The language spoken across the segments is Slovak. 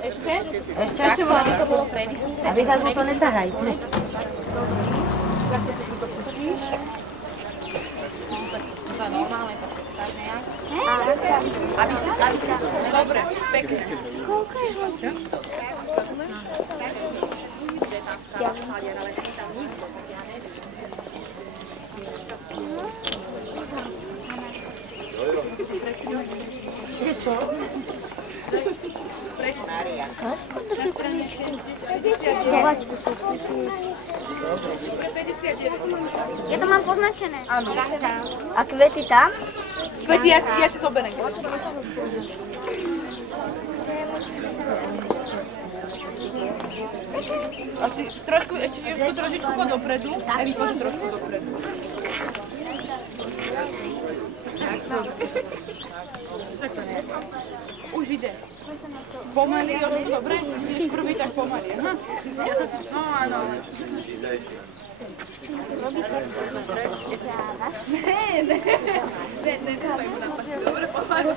Ešte? Ešte to bolo prevysoké. A vy zase to netahajte. To je normálne, tak nejak. Aby sa... Dobre, pekne. Koľko je hodín? Kde tá správa skladier, ale nie tam nikto, tak ja neviem. Je čo? Kasku to tú knižku. Dovačku sú knižky. Ja to mám poznačené. Áno. A kvety tam? Kvety, ja ti zoberiem. A ty trošku, ešte Jožko trošičku po dopredu, Evi poď trošku dopredu. Už ide. Pomaly, Jožko, dobre? Ideš prvý, tak pomaly. Aha. No áno. Ne, to majú napad. Dobre, pomaly.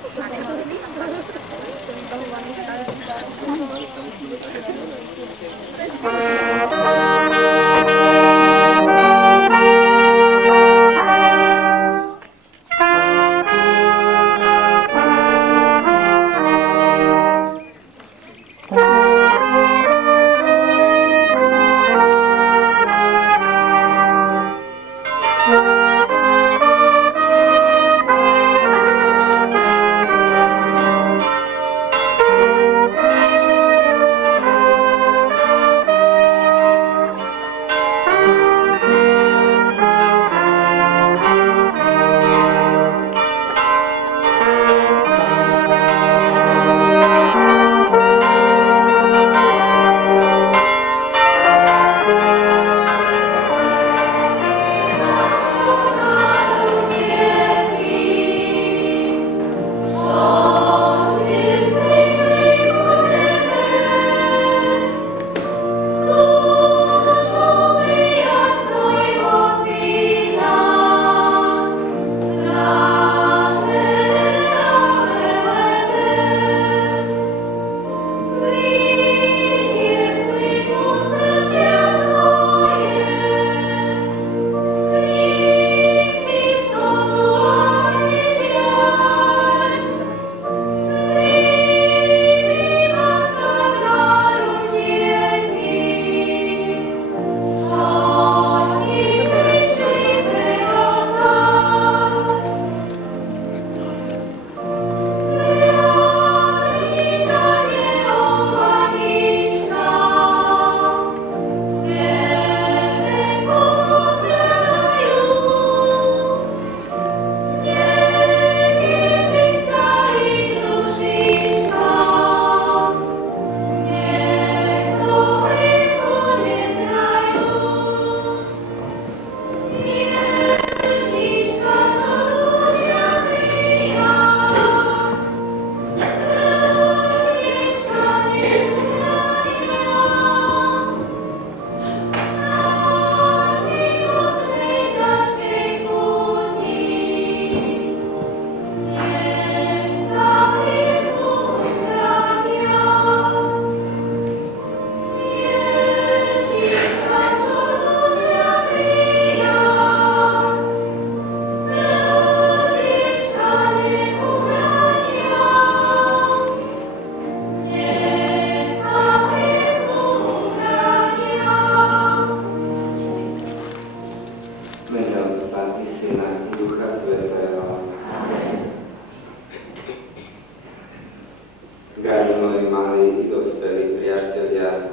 Drahí moji malí i dospelí priatelia,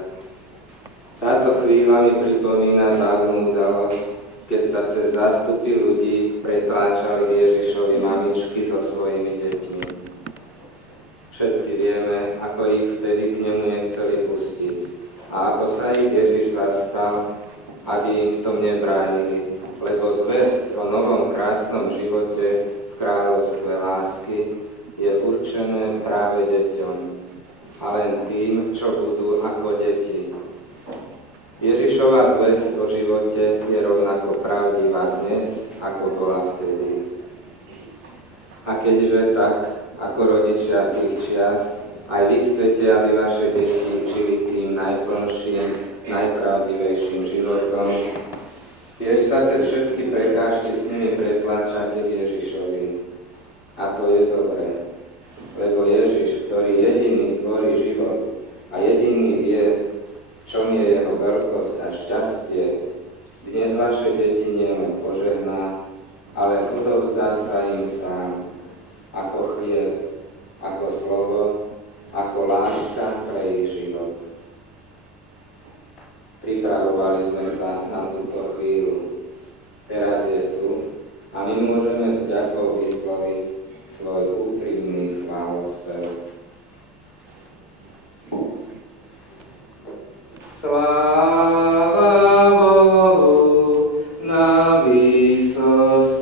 táto chvíľa mi pripomína dávnu udalosť, keď sa cez zástupy ľudí pretláčali Ježišovi mamičky so svojimi deťmi. Všetci vieme, ako ich vtedy k nemu nechceli pustiť a ako sa ich Ježiš zastal, aby im v tom nebránili, lebo zvesť o novom krásnom živote v kráľovstve lásky je určená určené práve deťom, a len tým, čo budú ako deti. Ježišova zvesť o živote je rovnako pravdivá dnes, ako bola vtedy. A keďže tak, ako rodičia tých čias, aj vy chcete, aby vaše deti žili tým najplnším, najpravdivejším životom, tiež sa cez všetky prekážky s nimi pretláčate Ježišovi. A to je dobré, lebo Ježiš, ktorý jediný tvorí život a jediný vie, čom je jeho veľkosť a šťastie, dnes vaše deti nielen požehná, ale odovzdá sa im sám, ako chlieb, ako slovo, ako láska pre ich život. Pripravovali sme sa na túto chvíľu. Teraz je tu a my môžeme s vďakou vysloviť svoj úprimný chválospev. Sláva Bohu na výsostiach.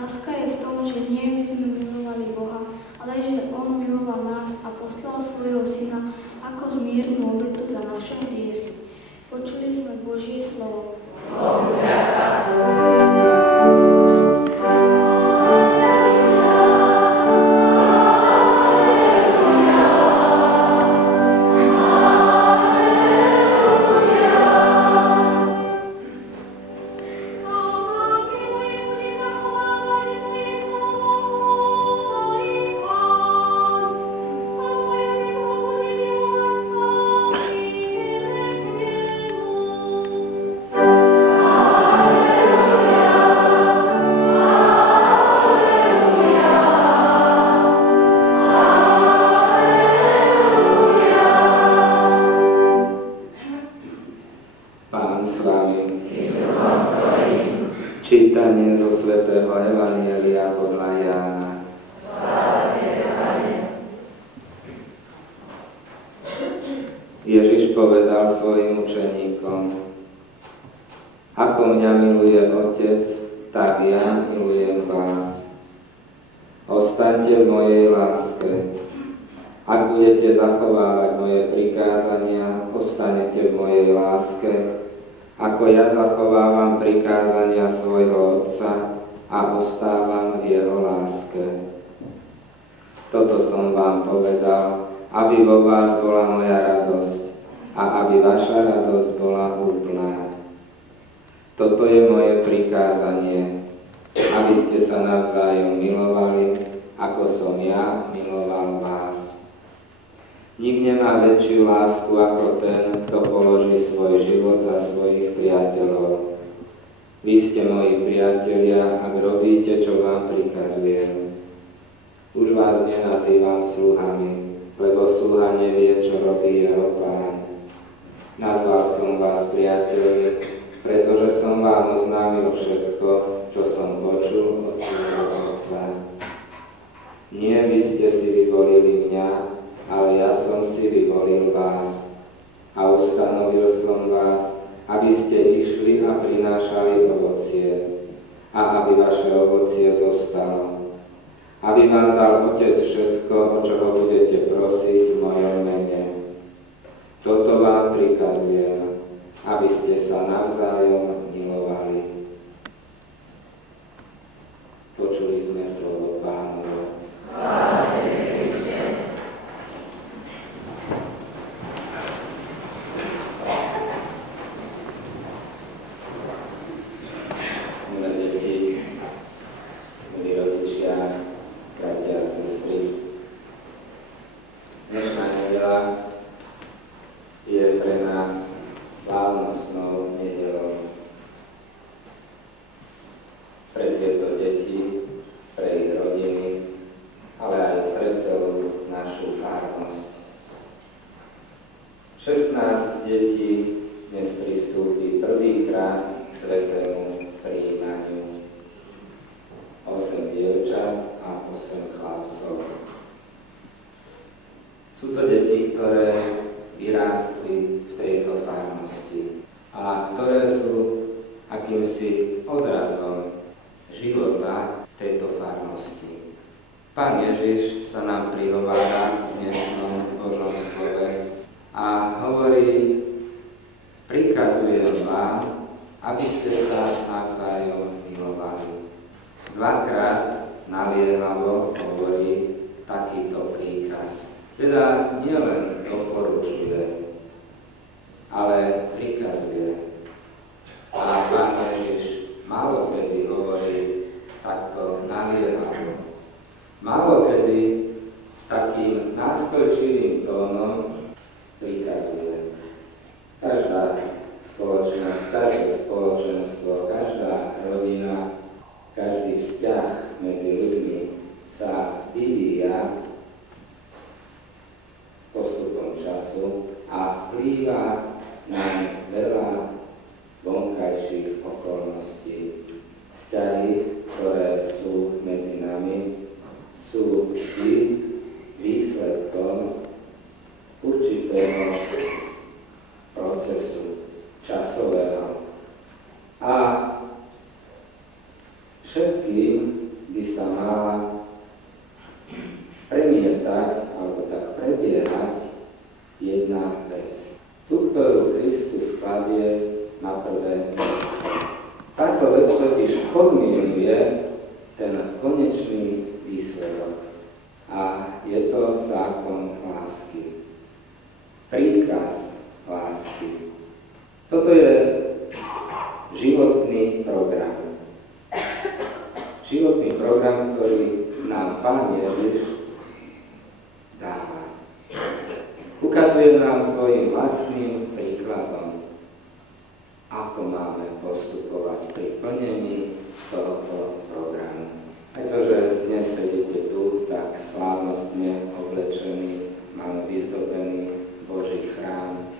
Láska je v tom, že nie my sme milovali Boha, ale že On miloval nás a poslal svojho Syna ako zmiernu obetu za naše hriechy. Počuli sme Božie slovo. Čítanie zo svätého Evanjelia podľa Jána. Ježiš povedal svojim učeníkom: Ako mňa miluje Otec, tak ja milujem vás. Ostaňte v mojej láske. Ak budete zachovávať moje prikázania, ostanete v mojej láske, ako ja zachovávam prikázania svojho Otca a ostávam v jeho láske. Toto som vám povedal, aby vo vás bola moja radosť a aby vaša radosť bola úplná. Toto je moje prikázanie, aby ste sa navzájom milovali, ako som ja miloval vás. Nik nemá väčšiu lásku ako ten, kto položí svoj život za svojich priateľov. Vy ste moji priatelia, ak robíte, čo vám prikazujem. Už vás nenazývam sluhami, lebo sluha nevie, čo robí jeho pán. Nazval som vás priateľmi, pretože som vám oznámil všetko, čo som počul od svojho Otca. Nie vy ste si vyvolili mňa, ale ja som si vyvolil vás a ustanovil som vás, aby ste išli a prinášali ovocie a aby vaše ovocie zostalo. Aby vám dal Otec všetko, o čo ho budete prosiť v mojom mene. Toto vám prikazujem, aby ste sa navzájom milovali. Počuli sme slovo Pánovo. Sú to deti, ktoré vyrástli v tejto farnosti a ktoré sú akýmsi odrazom života tejto farnosti. Pán Ježiš sa nám prihovára v dnešnom Božom slove a hovorí: prikazujem vám, aby ste sa navzájom milovali. Dvakrát naliehavo hovorí takýto príkaz. Teda nielen doporučuje, ale prikazuje. A Pán Ježiš málo kedy hovorí takto naliehavo. Málo kedy s takým nástojčivým tónom prikazuje. Každá spoločnosť, každé spoločenstvo, každá rodina, každý vzťah medzi ľuďmi sa vyvíja postupom času a vplýva na veľa vonkajších okolností. Vzťahy, ktoré sú medzi nami, sú vždy výsledkom určitého procesu časového. totiž podmienuje ten konečný výsledok. A je to zákon lásky. Príkaz lásky. Toto je životný program. Životný program, ktorý nám Pán Ježiš dáva. Ukazuje nám svojim vlastným príkladom, ako máme postupovať pri plnení tohoto programu. Aj to, že dnes sedíte tu tak slávnostne oblečený, máme vyzdobený Boží chrám,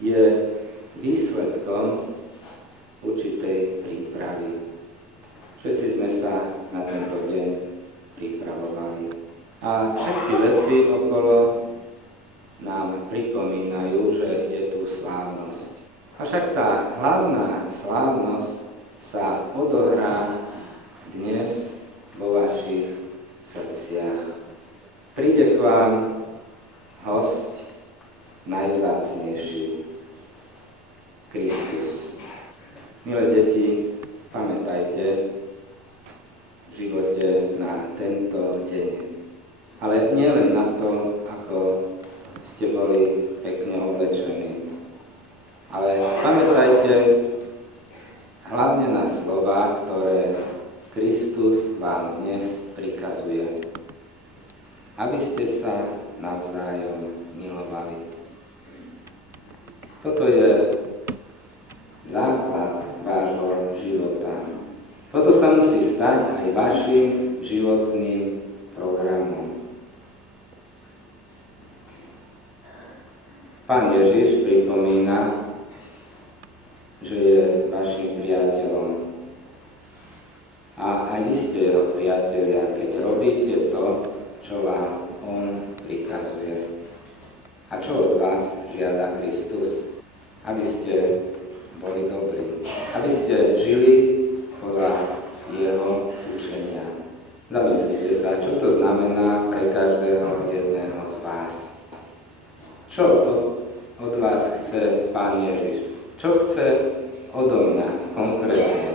je výsledkom určitej prípravy. Všetci sme sa na tento deň pripravovali. A všetky veci okolo nám pripomínajú, že je tu slávnosť. Avšak tá hlavná slávnosť sa odohrá dnes vo vašich srdciach. Príde k vám hosť najvzácnejší, Kristus. Milé deti, pamätajte v živote na tento deň. Ale nie len na to, ako ste boli pekne oblečení, ale pamätajte hlavne na slová, ktoré Kristus vám dnes prikazuje, aby ste sa navzájom milovali. Toto je základ vášho života. Toto sa musí stať aj vašim životným programom. Pán Ježiš pripomína, že je vašim priateľom. A aj vy ste jeho priatelia, keď robíte to, čo vám on prikazuje. A čo od vás žiada Kristus? Aby ste boli dobrí. Aby ste žili podľa jeho učenia. Zamyslite sa, čo to znamená pre každého jedného z vás. Čo od vás chce Pán Ježiš? Čo chce odo mňa konkrétne?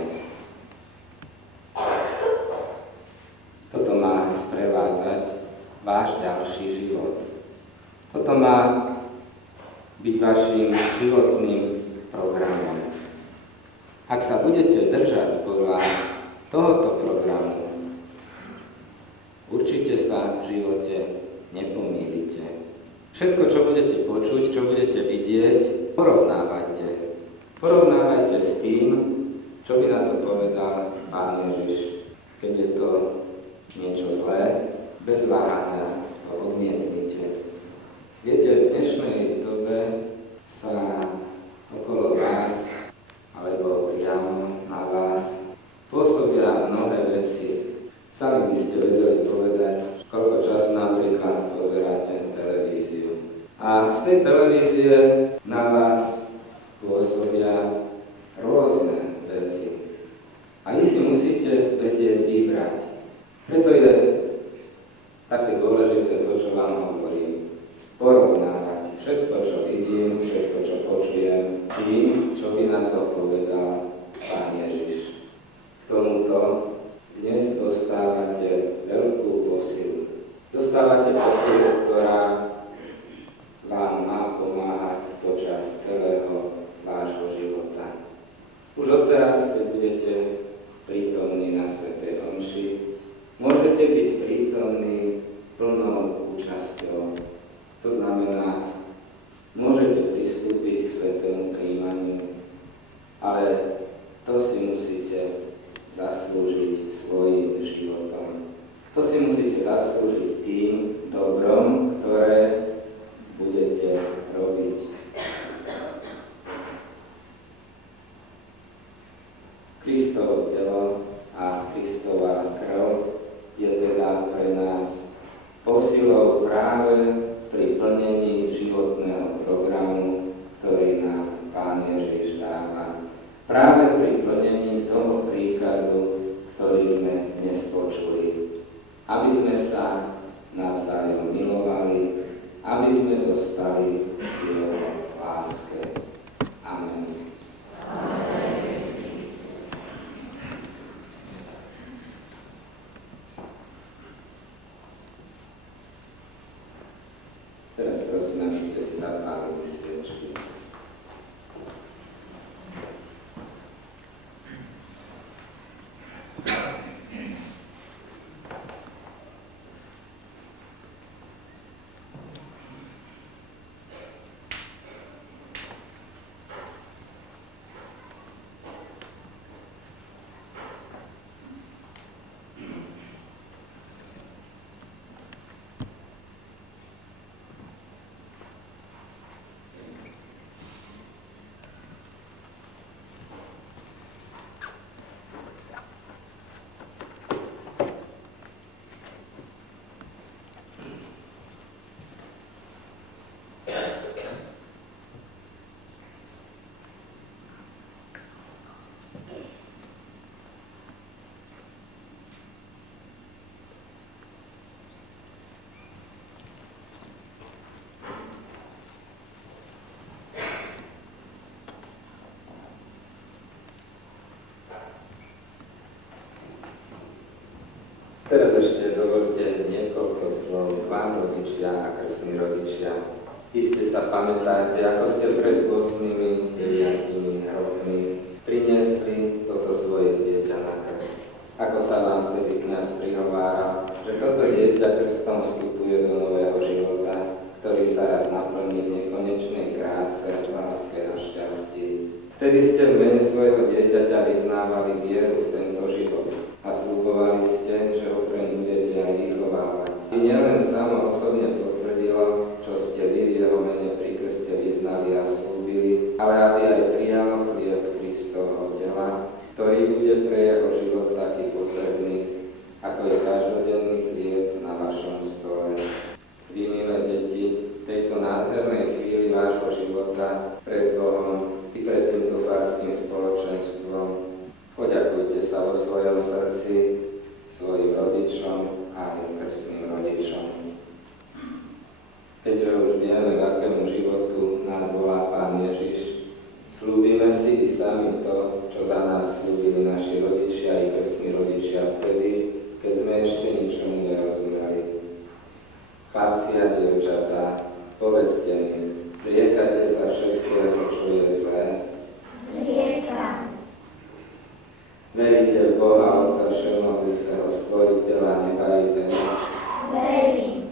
Toto má sprevádzať váš ďalší život. Toto má byť vašim životným programom. Ak sa budete držať podľa tohoto programu, určite sa v živote nepomýlite. Všetko, čo budete počuť, čo budete vidieť, porovnávajte. Porovnávajte s tým, čo by na to povedal Pán Ježiš. Keď je to niečo zlé, bez váhania to odmietnite. Viete, v dnešnej dobe sa okolo vás, alebo priamo na vás, pôsobia mnohé veci. Sami by ste vedeli povedať, koľko času napríklad pozeráte televíziu. A z tej televízie na vás pôsobia rôzne veci. A vy si musíte vedieť vybrať. Preto je také dôležité to, čo vám hovorím. Porovnávať všetko, čo vidím, všetko, čo počujem, tým, čo by na to povedal Pán Ježiš. K tomuto dnes dostávate veľkú posilu. Dostávate posilu, ktorá vám má pomáhať počas celého vášho života. Už odteraz, keď budete prítomní na svätej omši, môžete byť prítomní plnou účasťou. To znamená, môžete pristúpiť k svätému príjmaniu, ale to si musíte zaslúžiť svojím životom. To si musíte zaslúžiť tým dobrom, ktoré budete robiť. Kristovo telo a Kristova krv je teda pre nás posilou práve pri plnení životného programu, ktorý nám Pán Ježiš dáva. Práve pri plnení toho príkazu, ktorý sme dnes počuli. Aby sme sa navzájom milovali, aby sme zostali v jeho láske. Amen. aby ste si zapálili sviečky. Teraz ešte dovolte niekoľko slov vám, rodičia a krstní rodičia. Iste sa pamätáte, ako ste pred 8-9 rokmi priniesli toto svoje dieťa na krst. Ako sa vám vtedy kňaz prihováral, že toto dieťa krstom vstupuje do nového života, ktorý sa raz naplní v nekonečnej kráse, láske a šťastí. Vtedy ste v mene svojho dieťaťa vyznávali vieru v tento život a sľubovali ste, že ho preň budete aj vychovávať. I nielen samo osobne potvrdilo, čo ste vy v jeho mene pri krste vyznali a slúbili, ale aby aj prijal chlieb Kristovho tela, ktorý bude pre jeho život taký potrebný, ako je každodenný chlieb na vašom stole. Vy, milé deti, v tejto nádhernej chvíli vášho života pred Bohom i pred týmto farským spoločenstvom poďakujte sa vo svojom srdci svojim rodičom a aj krstným rodičom. Keďže už vieme, v akému životu nás volá Pán Ježiš, slúbime si i sami to, čo za nás slúbili naši rodičia i krstní rodičia vtedy, keď sme ešte ničomu nerozumeli. Chlapci a dievčatá, povedzte mi, zriekate sa všetkého, čo je zlé? Zriekam. Veríte v Boha, Otca Všemohúceho, Stvoriteľa neba i zemi? Verím.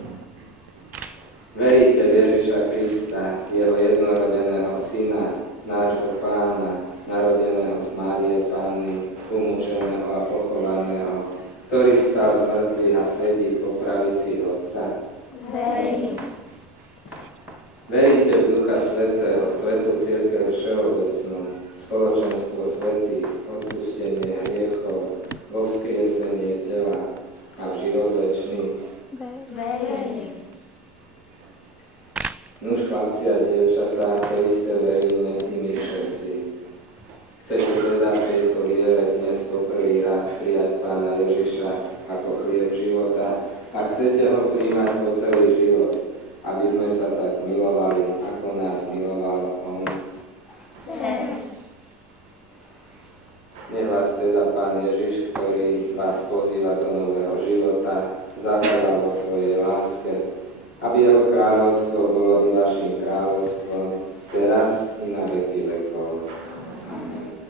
Veríte v Ježiša Krista, jeho jednorodeného Syna, nášho Pána, narodeného z Márie Panny, umúčeného a pochovaného, ktorý vstal z mŕtvych a sedí po pravici Otca? Verím. Veríte v Ducha Svätého, Svätú Cirkev všeobecnú, spoločenstvo svätých, odpustenie hriechov, vo vzkriesenie tela a v život večný? Verím. Nuž, chlapci a dievčatá, to isté veríme i my všetci. Chcete teda v tejto viere dnes po prvý raz prijať Pána Ježiša ako chlieb života a chcete ho príjmať po celý život, aby sme sa tak milovali, ako nás miloval On? Chcem. Nech vás teda Pán Ježiš, ktorý vás pozýva do nového života, zachoval vo svojej láske, aby jeho kráľovstvo bolo i vašim kráľovstvom, teraz i na veky vekov. Amen.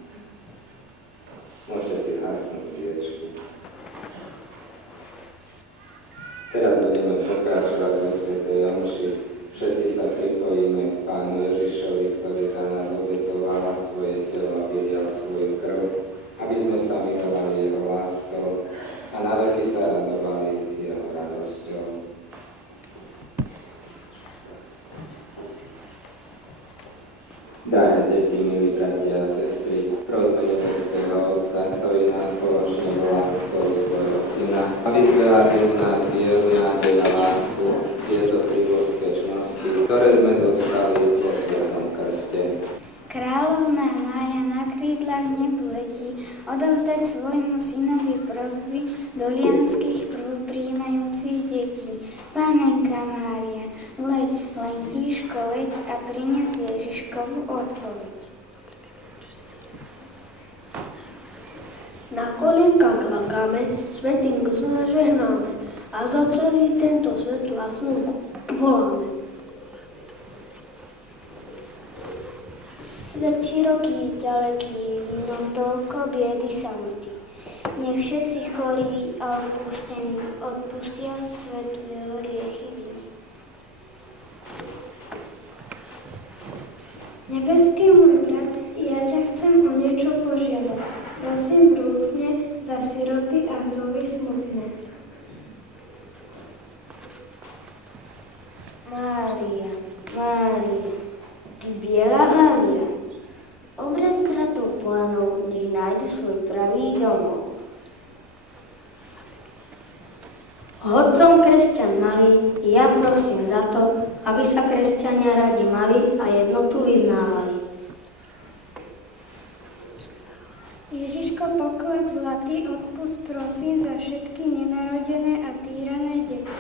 Môžete si zhasnúť sviečku. Teraz budeme pokračovať vo svätej omši. Všetci sa pripojíme k Pánu Ježišovi, ktorý za nás obetoval svoje telo a vylial svoju krv, aby sme sa milovali jeho láskou a na veky sa radovali jeho radosťou. Drahé deti, milí bratia a sestry, prosme nebeského Otca, ktorý nás spoločne volá z toho svojho Syna, aby zveľadil nás vieru, nádej a lásku, tieto tri božské čnosti, ktoré sme dostali v poslednom krste. Kráľovná Mája na krídlach nebu letí odovzdať svojmu synovi prosby do lianských prijímajúcich detí. Panenka Mária, leď, len tížko leď a prines Ježiškovu odpoveď. Na kolienkach lakáme, svätým sme žehnáme a za celý tento svet vlastnú voláme. Svet široký, ďaleký, no toľko biedy samoty. Nech všetci chorí a odpustení odpustia svetu jeho hriechy viny. Nebeský môj brat, ja ťa chcem o niečo požiadať. Prosím vrúcne za siroty a vdovy smutné. Mária, Mária, ty biela lália, obraň kratov plánov, nech nájde svoj pravý domov. Hodcom kresťan mali, ja prosím za to, aby sa kresťania radi mali a jednotu vyznávali. Ježiško, poklad zlatý, odpusť prosím za všetky nenarodené a týrané deti.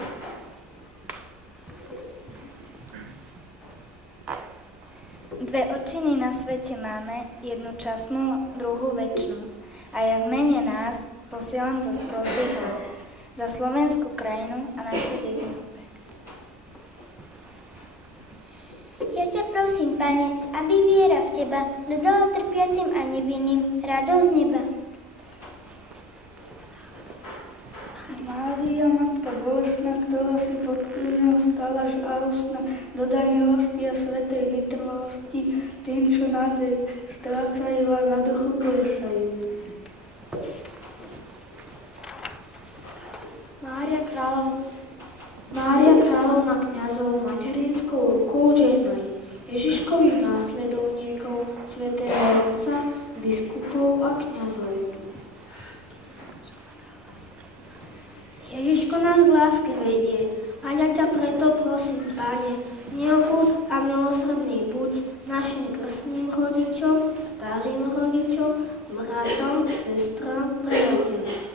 Dve očiny na svete máme, jednu časnú, druhú večnú. A ja v mene nás posielam za sprosný hlas, za slovenskú krajinu a našu dedinu. Ja ťa prosím, Pane, aby viera v Teba dodala trpiacim a nevinným radosť neba. Mária, Matka bolestná, ktorá si pod klínom stala žalostná, dodaj milosti a svätej vytrvalosti tým, čo nádej strácajú a na duchu klesajú. Mária kráľovna kňazov materinskou rukou žehnaj, Ježiškových následovníkov, svätého Otca, biskupov a kňazov. Ježiško nás v láske vedie, a ja ťa preto prosím, Pane, neopúsť a milosrdný buď našim krstným rodičom, starým rodičom, bratom, sestram, priateľom.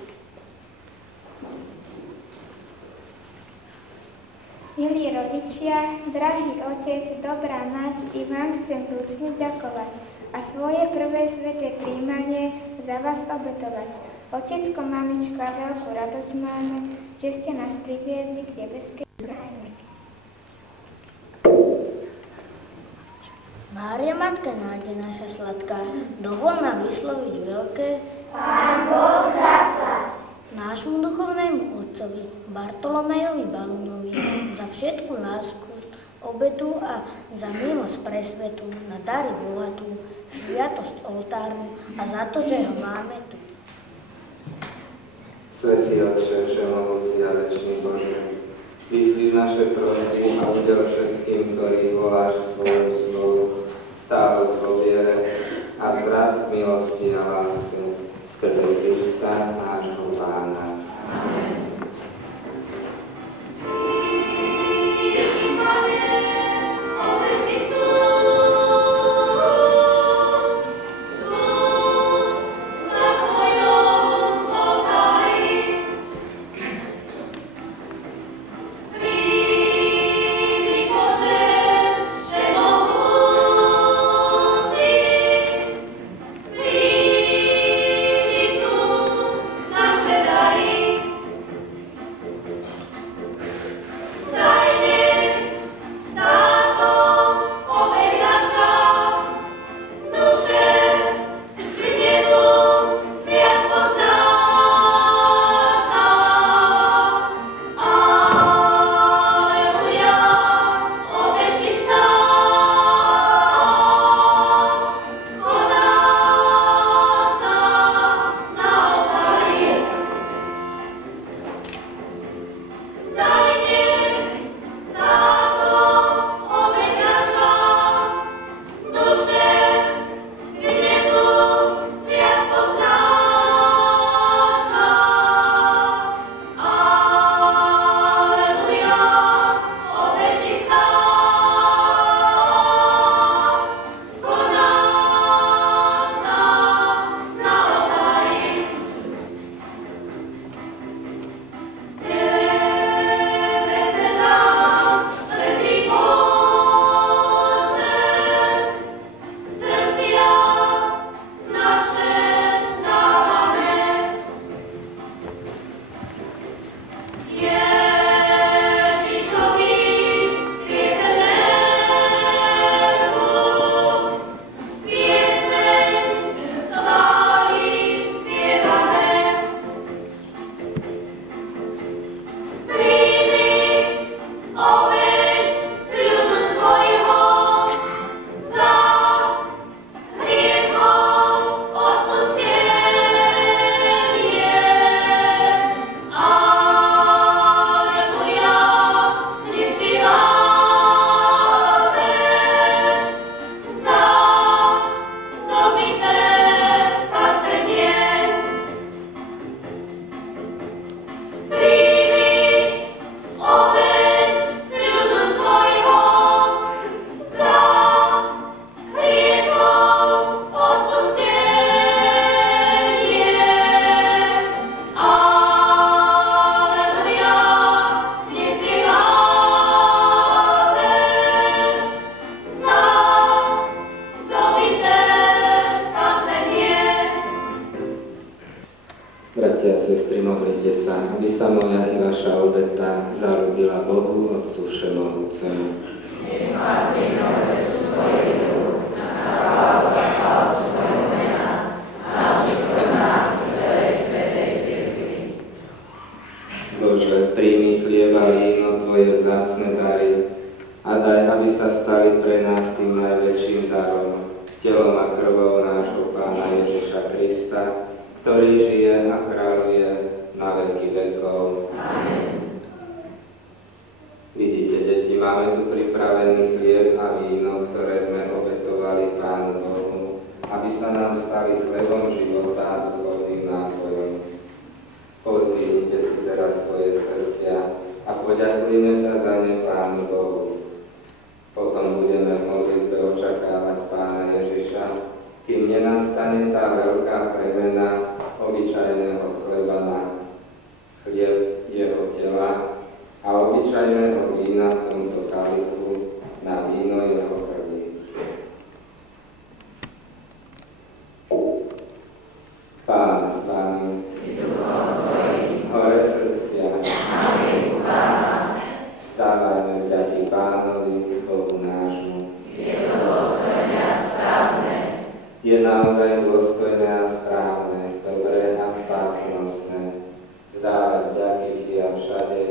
Milí rodičia, drahý otec, dobrá mať, i vám chcem vrúcne ďakovať a svoje prvé sväté príjmanie za vás obetovať. Otecko, mamičko, a veľkú radosť máme, že ste nás priviedli k nebeskej krajine. Mária, Matka nádej naša sladká, dovol nám vysloviť veľké Pán Boh zaplať. nášmu duchovnému otcovi Bartolomejovi Balúnovi za všetku lásku, obetu a za milosť presvetu, na dary bohatú, sviatosť oltárnu a za to, že ho máme tu. Svätý Otče, všemohúci a večný Bože, vyslíš naše prosby a udel všetkým, ktorých voláš svojou slovu, stále vo viere a vzrast milosti a láske, skrze Krista, nášho Pána. Amen. Bratia a sestry, modlite sa, aby sa moja i vaša obeta zalúbila Bohu, Otcu Všemohúcemu. Nech má prínože svoje ľud, na chválu a slávu svojho mena, a všetko nám v celej svätej cirkvi. Bože, príjmi chlieb a víno, Tvoje vzácne dary, a daj, aby sa stali pre nás tým najväčším darom, telom a krvou nášho Pána Ježiša Krista, ktorý žije a kráľuje na veky vekov. Amen. Vidíte, deti, máme tu pripravený chlieb a víno, ktoré sme obetovali Pánu Bohu, aby sa nám stali chlebom života a duchovným nápojom. Pozdvihnite si teraz svoje srdcia a poďakujme sa za ne Pánu Bohu. Potom budeme v modlitbe očakávať Pána Ježiša, kým nenastane tá veľká premena obyčajného chleba na chlieb jeho tela a obyčajného vína v tomto kalichu na víno jeho krvi. Pán s vami, hore srdcia, vstávajme vďaky Pánovi, Bohu nášmu. Je to dôstojné a správne. Je naozaj dôstojné a správne, dobré a spásonosné. Vzdávať vďaky vždy a všade,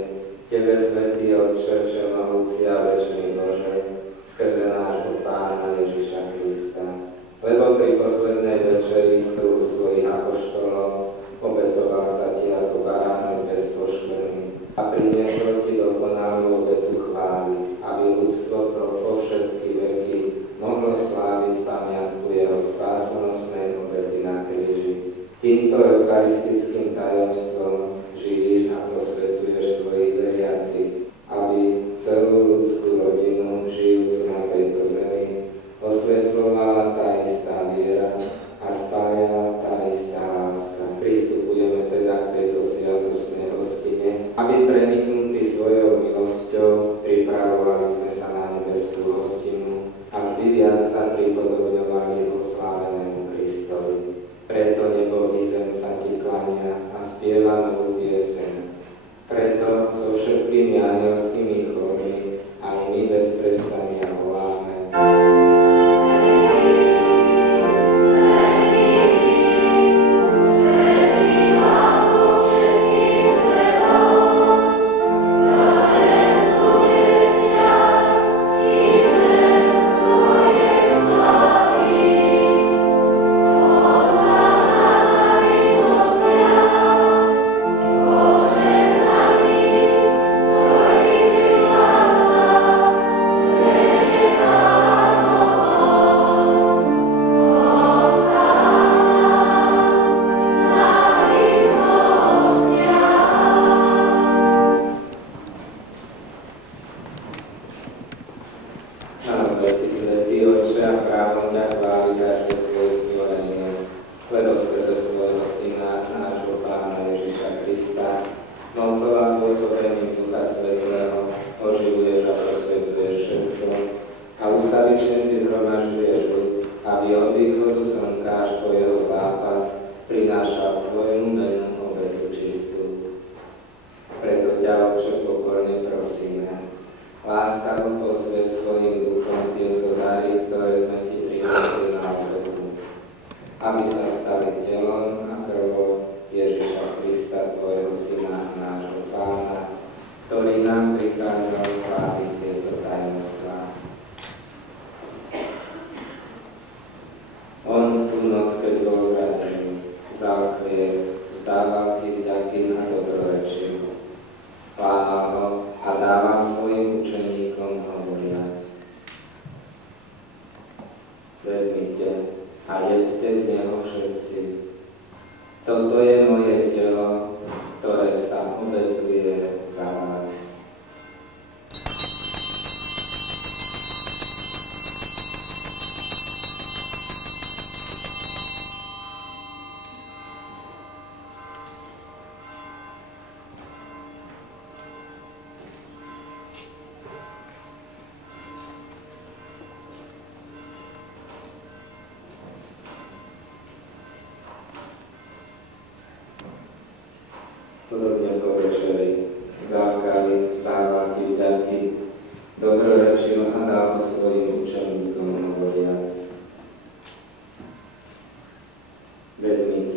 Tebe, Svätý Otče, Všemohúci a večný Bože, skrze nášho Pána Ježiša Krista. Lebo pri poslednej večeri v kruhu svojich apoštolov obetoval sa Ti ako baránok bez poškvrny a priniesol Ti dokonalú obetu chvály, aby ľudstvo po všetky veky mohlo sláviť pamiatku jeho spásonosnej obety na kríži. Týmto eucharistickým tajomstvom živíš a posvedzuješ svojich veriacich, aby celú ľudskú rodinu, žijúcu na tejto zemi, osvetľovala tá istá viera a spájala tá istá láska. Pristupujeme teda k tejto sviatostnej hostine, aby preniknutí svojou milosťou pripravovali sme sa na nebeskú hostinu a vždy viac sa pripodobňovali oslávenému Kristovi. Preto nebo i zem sa Ti klania a spieva novú pieseň. Preto so všetkými anielskými chórmi aj my bez prestania voláme.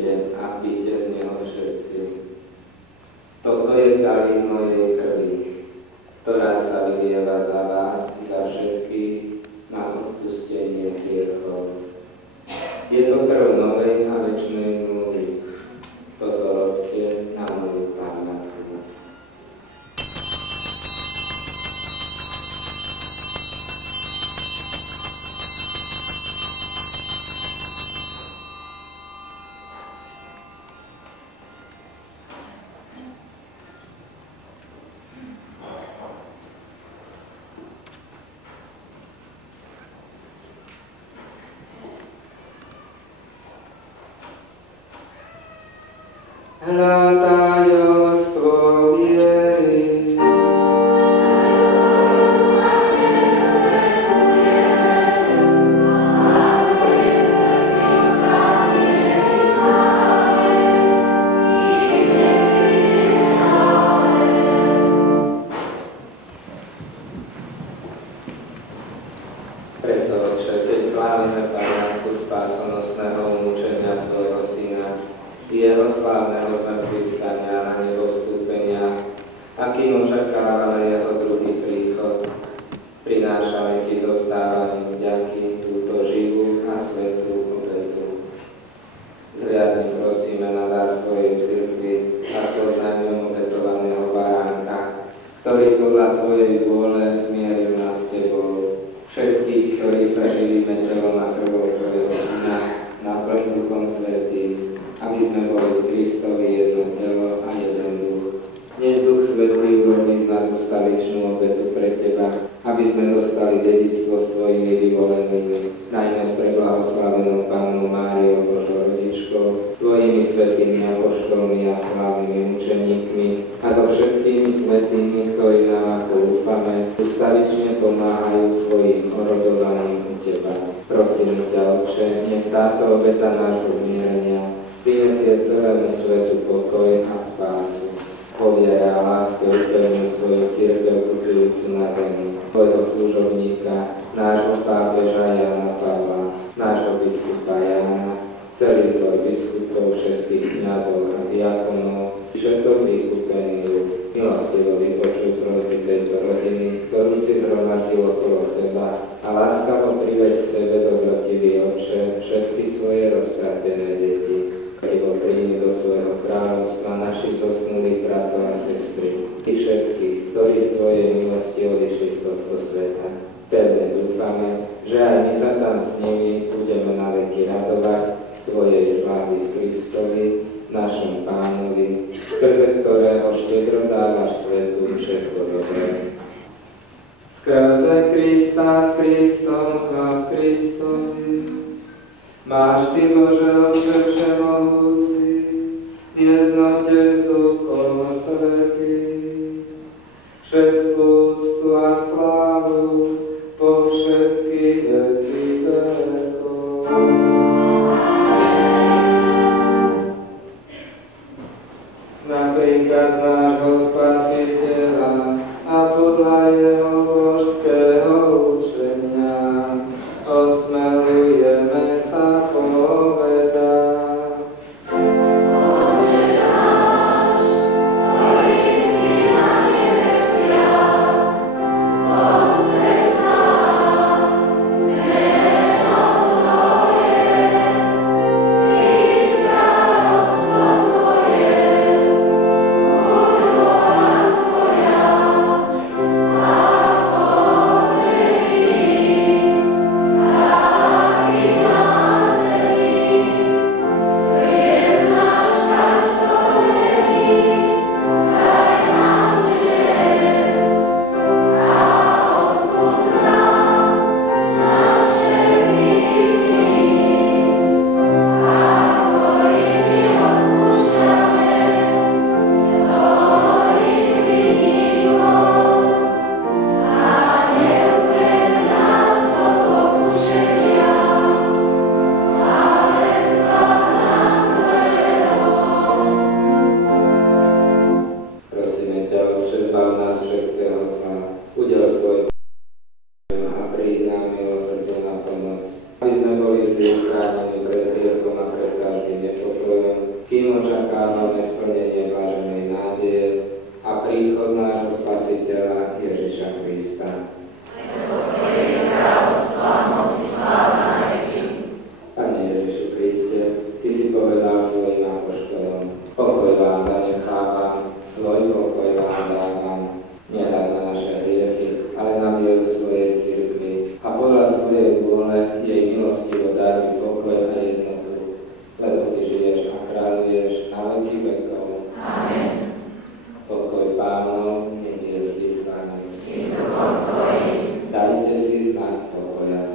vezmite a píte z neho všetci. Toto je kalich mojej krvi, ktorá sa vylieva za vás i za všetkých na odpustenie hriechov. Je to krv novej a večnej zmluvy. Toto robte na moju pamiatku. Tajomstvo viery. Preto, Otče, keď slávime pamiatku spásonosného umúčenia Tvojho Syna, jeho slávneho zmŕtvychvstania na nebo vstúpenia, akým očakávame jeho druhý príchod, prinášame Ti so vzdávaním vďaky túto živú a svätú obetu. Zriadne prosíme na dar svojej cirkvi a spoznaním obetovaného baránka, ktorý podľa Tvojej vôle zmieril nás s Tebou. Všetkých, ktorí sa živíme telom a krvou Tvojho Syna, naplň Duchom Svätým, aby sme boli Kristovi jedno telo a jeden duch. Nech Duch Svätý urobí z nás ustavičnú obetu pre Teba, aby sme dostali dedičstvo s Tvojimi vyvolenými, najmä s preblahoslavenou Pannou Máriou Božou rodičkou, Tvojimi svätými apoštolmi a slávnymi učeníkmi a so všetkými svätými, ktorí nám, ako dúfame, ustavične pomáhajú svojim orodovaným u Teba. Prosím ťa, Otče, nech táto obeta nášho zmierenia prinesie celému svetu pokoj a spásu. Poviera a láske upevňuj svoju cirkev putujúcu na zemi, Tvojho služobníka, nášho pápeža Jana Pavla, nášho biskupa Jána, celý Tvoj biskupov, všetkých kňazov a diakonov, všetko vykúpený ľud, milostivo vypočuj prosby tejto rodiny, ktorú si zhromaždil okolo seba a láskavo priveď k sebe, dobrotivý Otče, všetky svoje roztratené deti. Lebo príjmi do svojho kráľovstva našich zosnulých bratov a sestry i všetkých, ktorí v Tvojej milosti odišli z tohto sveta. Pevne dúfame, že aj my sa tam s nimi budeme na veky radovať z Tvojej slávy v Kristovi, našom Pánovi, skrze ktorého štedro dávaš svetu všetko dobré. Skrze Krista, s Kristom a v Kristovi, máš Ty, Bože, Otče všemohúci, v jednote s Duchom Svätým, všetku úctu a slávu po všetky veky vekov. Na príkaz nášho Spasiteľa a podľa jeho božského učenia osmelujeme sa povedať. Tvoje, kým očakávame splnenie blaženej nádeje a príchod nášho Spasiteľa Ježiša Krista. Pane Ježišu Kriste, Ty si povedal svojim apoštolom, pokoj vám zanechávam, svoj pokoj vám dávam, nehľad na naše hriechy, ale na vieru svojej cirkvi a podľa svojej vôle jej milostivo daj mi pokoj a jednotu, lebo Ty žiješ a kráľuješ na veky vekov. Amen. Pokoj Pánov, nech je vždy s vami. Dajte si znak pokoja.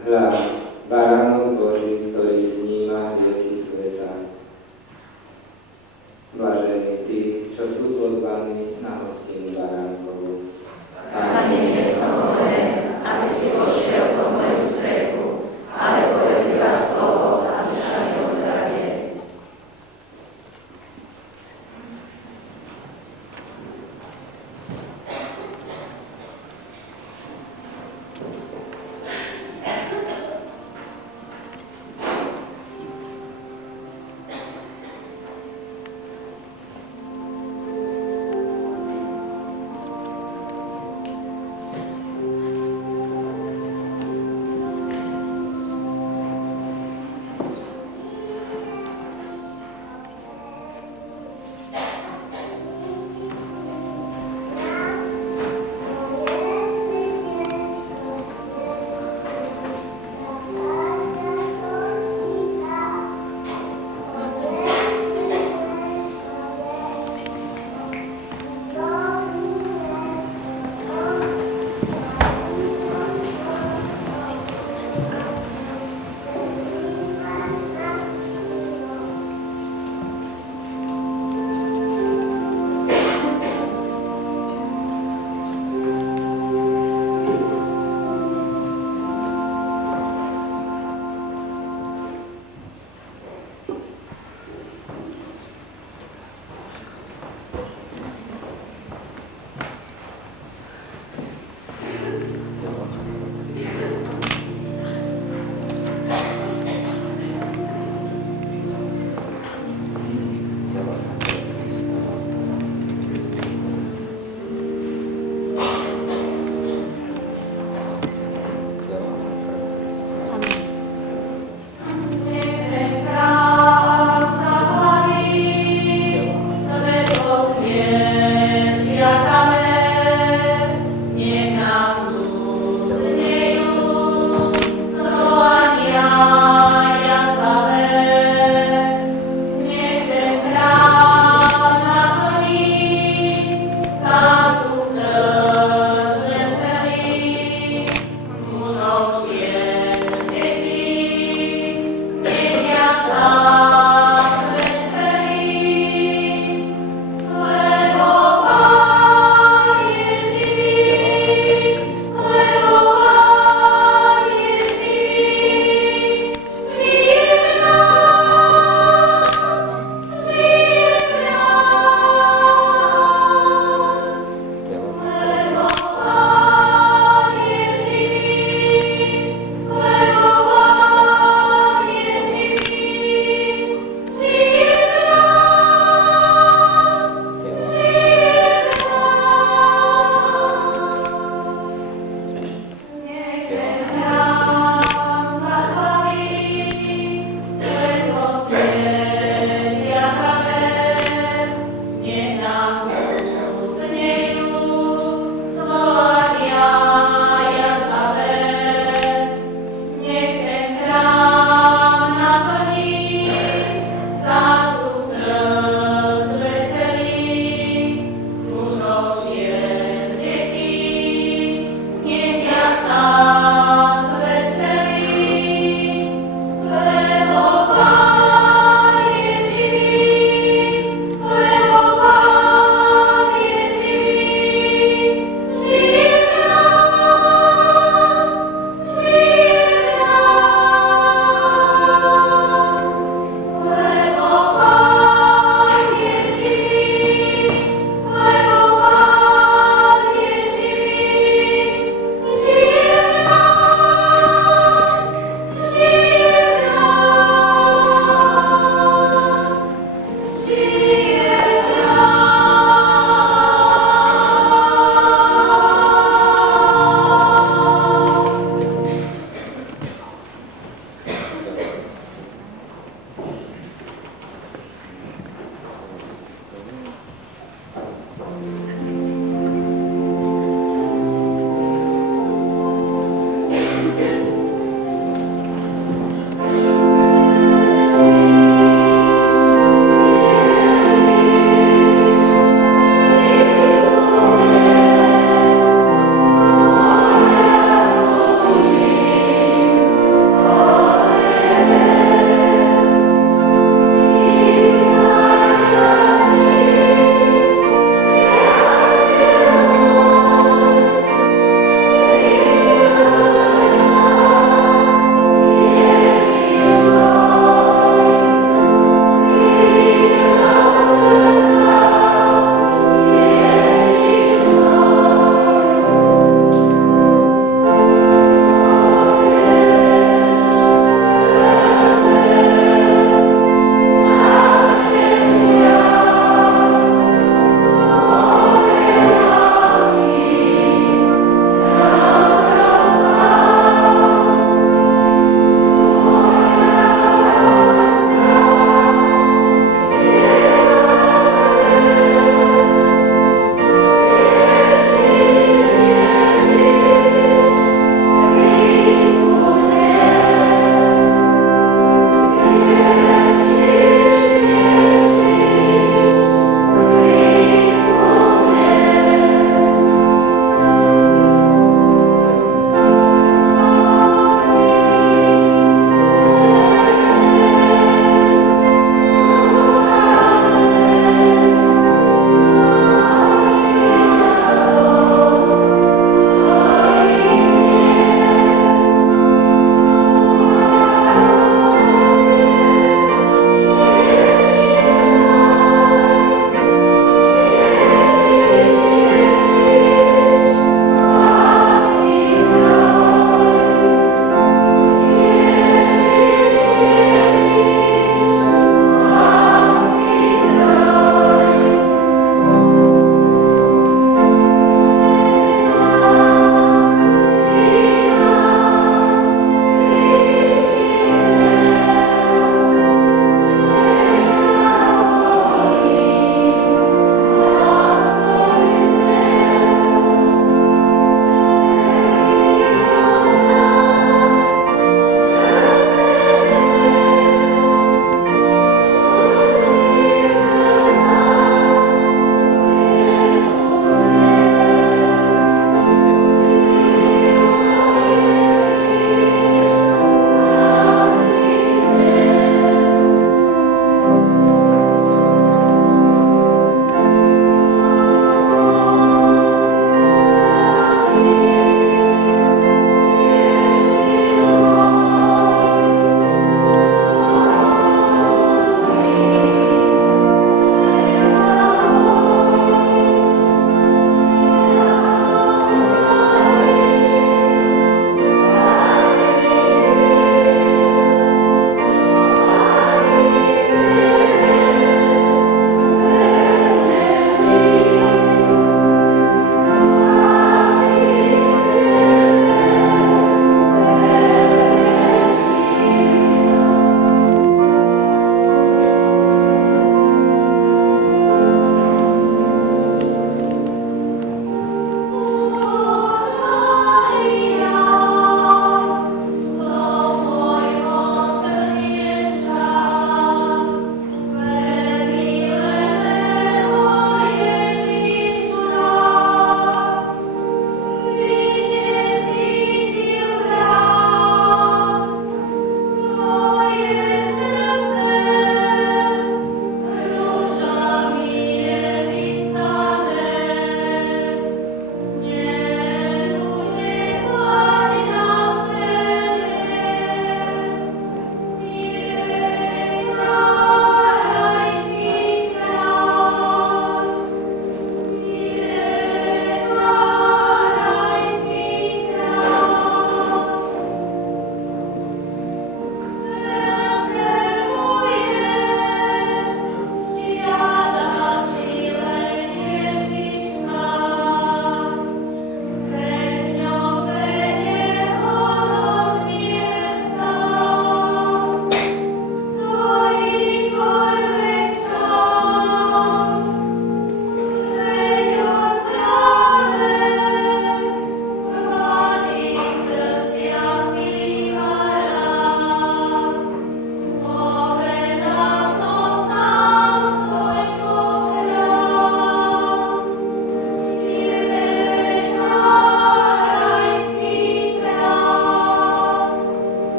Hľa, baránok Boží, ktorý sníma hriechy sveta. Blažení tí, čo sú pozvaní na hostinu baránkovú. Pane, nie som hoden, aby si vošiel po moju strechu, ale povedz iba slovo a duša mi ozdravie.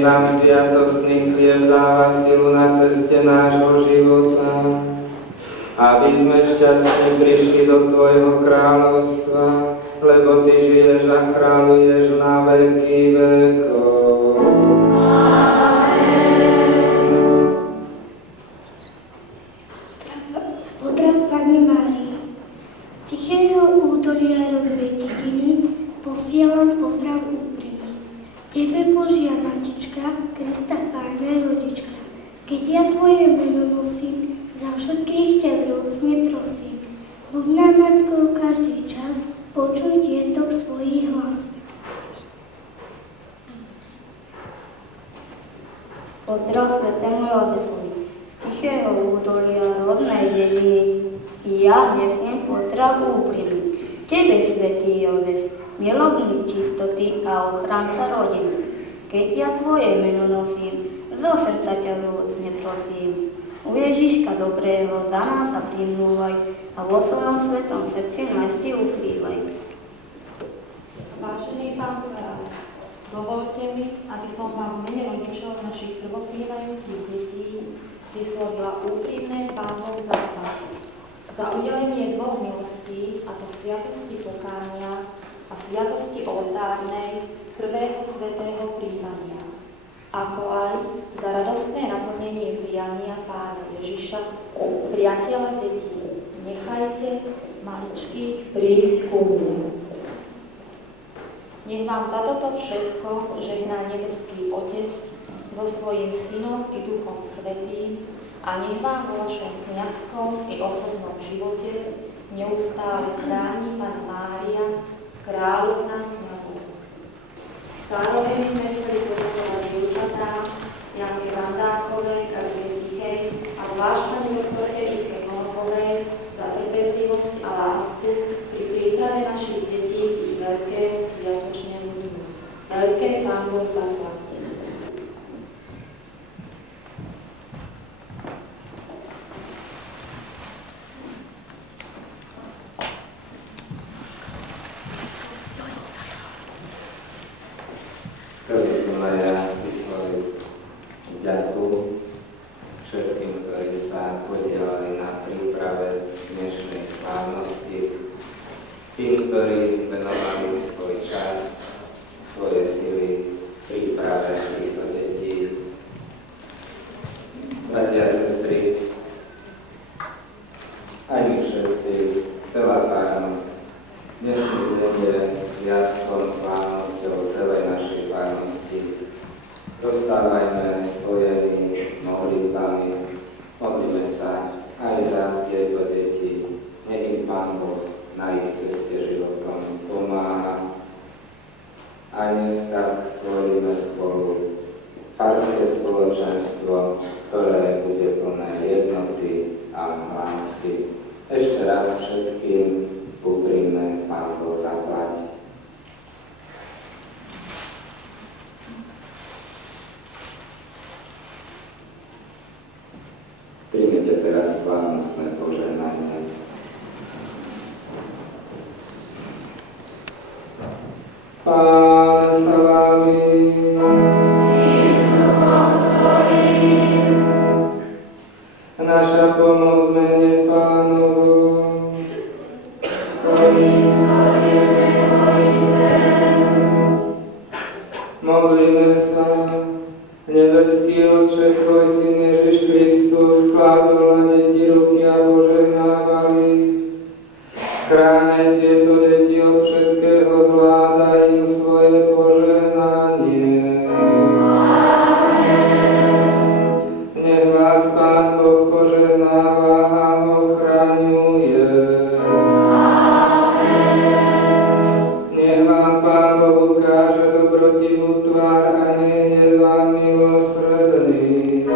Nech nám sviatostný chlieb dáva silu na ceste nášho života, aby sme šťastne prišli do Tvojho kráľovstva, lebo Ty žiješ a kráľuješ na veky vekov. Pozdrav Pani Márii. Tichého údolia rodnej dediny posielam pozdrav úprimný. Tebe, Božia Matička, Krista Pána Rodička, keď ja Tvoje meno nosím, za všetkých ťa vrúcne prosím. Buď nám matkou každý čas, počuj dietok svojich hlas. Pozdrav svätému Jozefovi z tichého údolia rodnej dediny. I ja nesiem pozdrav úprimný. Tebe, svätý Jozef, milovník čistoty a ochranca rodiny. Keď ja Tvoje meno nosím, zo srdca ťa vrúcne prosím. U Ježiška dobrého za nás sa primlúvaj a vo svojom svetom srdci náš Ty ukrývaj. Vážený Pán kráľ, dovolte mi, aby som vám v mene rodičov našich prvopríjmajúcich detí vyslovila úprimné Pánovo zahľadenie za udelenie dvoch milostí, a to sviatosti pokánia a sviatosti oltárnej prvého svätého príjmania, ako aj za radostné naplnenie priania Pána Ježiša, priateľa detí. Nechajte maličkých prísť ku mne. Nech vám za toto všetko žehná nebeský Otec so svojím Synom i Duchom Svätým a nech vám vo vašom kňazskom i osobnom živote neustále chráni Panna Mária, kráľovná kňazov. Zároveň sme chceli poďakovať dievčatám Janke Vandákovej, Kateřine Tichej a zvlášť pani doktorke Ike Konopovej za trpezlivosť a lásku pri príprave našich detí i veľké sviatočné ľudí. Veľké Pán Boh zaplať. Chcel by som aj ja vysloviť vďaku všetkým, ktorí sa podielali na príprave dnešnej slávnosti, tým, ktorí venovali svoj čas, svoje sily príprave týchto detí. Bratia a sestry, aj my všetci, celá farnosť, dnešný deň je sviatkom, slávnosťou celej našej farnosti. Zostávajme spojení modlitbami, modlíme sa aj za tieto deti. Nech im Pán Boh na ich ceste životom pomáha. A nech tak tvoríme spolu farské spoločenstvo, ktoré bude plné jednoty a lásky. Ešte raz všetkým úprimné Pán Boh zaplať. Príjmite teraz slávnostné požehnanie. Pán sa vámi. Naša pomoc mene Pánovu. Modlíme sa. Nebeský Otče, Tvoj Syn Ježiš Kristus skladol na deti ruky a požehnávali. Chráňaj tieto deti od všetkého zla, daj im svoje požehnanie. Nech vás Pán Boh požehnáva a ochraňuje. Nech vám Pán Boh ukáže dobrotivú tvár a nech je vám milosrdný.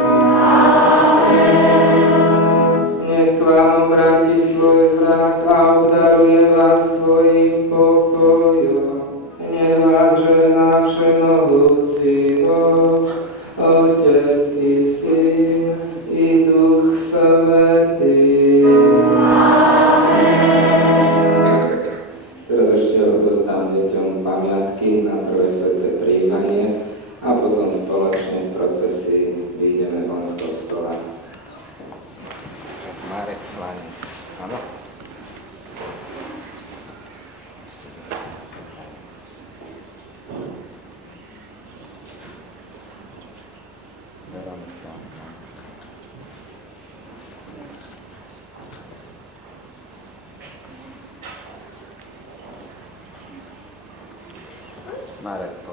Marek.